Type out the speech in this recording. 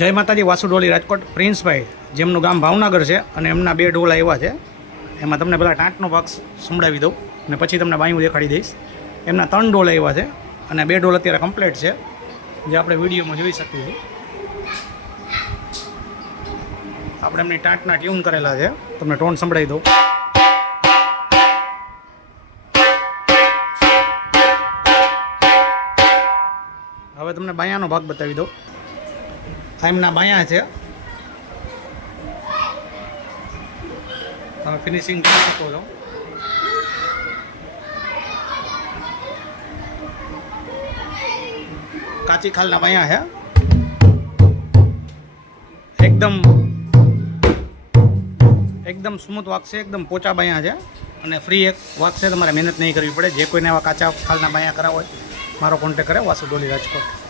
જય માતાજી. વાસુ ડોલી રાજકોટ. પ્રિન્સભાઈ જેમનું ગામ ભાવનગર છે અને એમના 2 ઢોલા એવા છે. એમાં તમને પહેલાં ટાંટનો ભાગ સંભળાવી દઉં અને પછી તમને બાયું દેખાડી દઈશ. એમના 3 ઢોલા એવા છે અને 2 ઢોલ અત્યારે કમ્પ્લીટ છે, જે આપણે વિડીયોમાં જોઈ શકીએ છીએ. આપણે એમની ટાંટના ટ્યુન કરેલા છે, તમને ટોન સંભળાવી દઉં. હવે તમને બાયાનો ભાગ બતાવી દઉં. આ એમના બાયા છે. તમે ફિનિશિંગ કરી શકો છો. કાચી ખાલના બાયા છે. એકદમ સ્મૂથ વાગશે, એકદમ પોચા બાયા છે અને ફ્રી એક વાગશે. તમારે મહેનત નહીં કરવી પડે. જે કોઈને આવા કાચા ખાલના બાયા કરાવવા હોય મારો કોન્ટેક્ટ કરે. વાસુ ડોલી રાજકોટ.